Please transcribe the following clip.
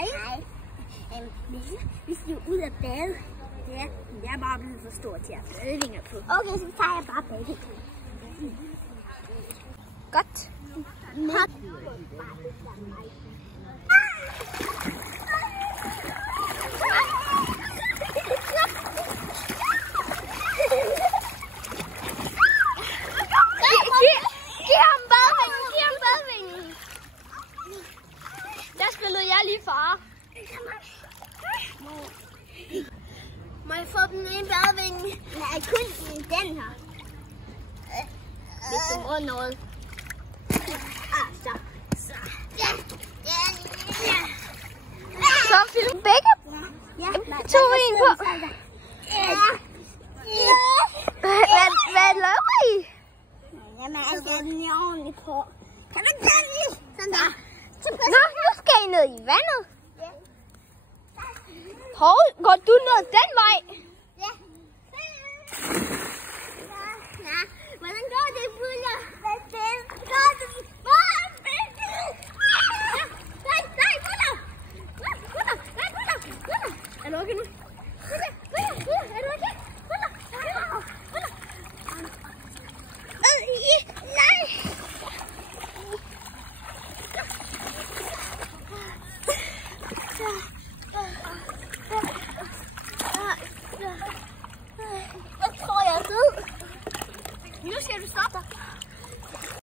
Hej. Vi skal ud og bade. Ja, jeg er bare blevet for stor til at have badevinger på. Okay, så tager jeg bare badevinger. Godt. Giv ham badevingen. Der spillede jeg lige far. Må jeg få den ene badevinge? Nej, kun den her. Hvis du må noget. Så. Så film begge. Ja. Tog en på. Hvad laver I? Jamen, jeg skal have den ordentligt på. Kan du tage den? Sådan der. Nå, nu skal I ned i vandet. Hov, går du ned den vej? Ja. Hvordan går det, Buller? Hvad går det? Nej, Buller! Buller! Er du okay nu? Buller! Er du okay? Buller! Nej!